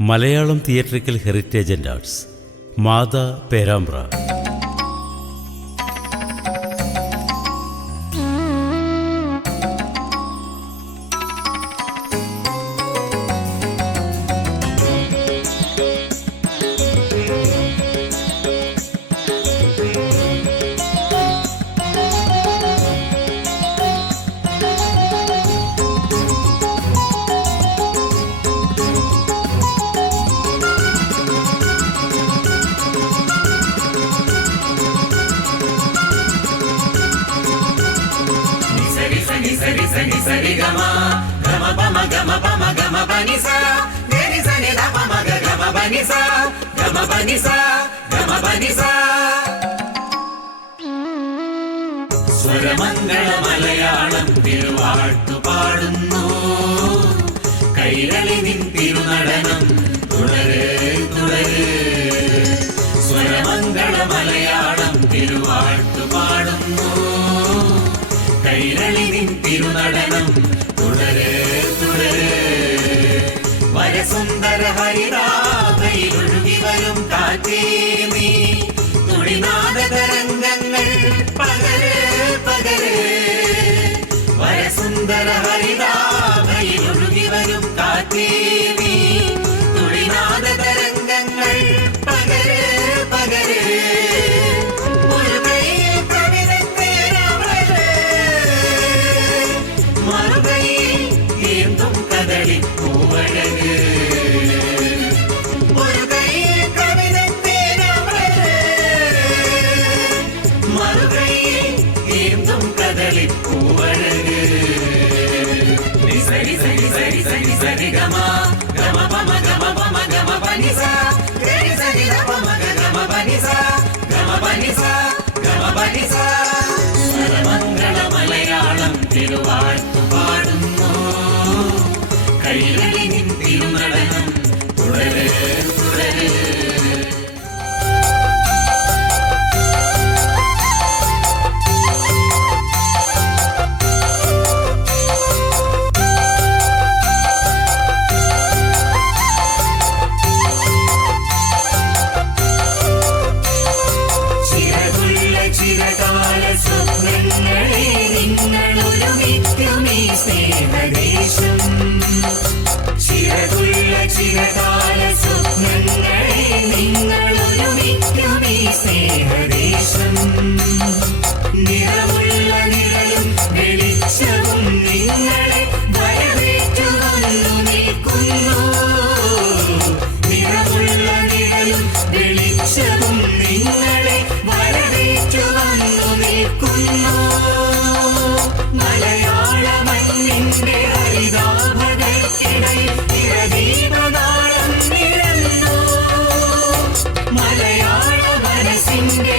Malayalam theatrical heritage and arts Mata Perambra. సరి సని సరి సని సరి గమ గమ పమ గమ పమ గమ పని స గరి సని ద పమ గ గమ పని స గమ పని స గమ పని స സ്വരമംഗള മലയാളം തിരുവാട്ടു പാടുന്നു കൈരളി നിൻ തിരുനടനം തുടരെ തുടരെ സ്വരമംഗള മലയാളം തിരുവാട്ടു പാടുന്നു കൈരളി തിരുനടനം. തുടരെ തുടരെ. വരസുന്ദര ഹരിതാഭയിലൊഴുകി മലയാളം തിരുവാഴ്ത്തു പാടുന്നു കൈരളി നിൻ തിരുനടനം തുടരെ വെളിച്ചവും നിങ്ങളെ വരവേറ്റു വന്നു നിൽക്കുന്നു നിറമുള്ള നിഴലും വെളിച്ചവും നിങ്ങളെ വരവേറ്റു വന്നു നിൽക്കുന്നു മലയാള മണ്ണിന്റെ ഹരിതാഭകൾക്കിടയിൽ ഇരദീപനാളം നിരന്നു മലയാള മനസ്സിന്റെ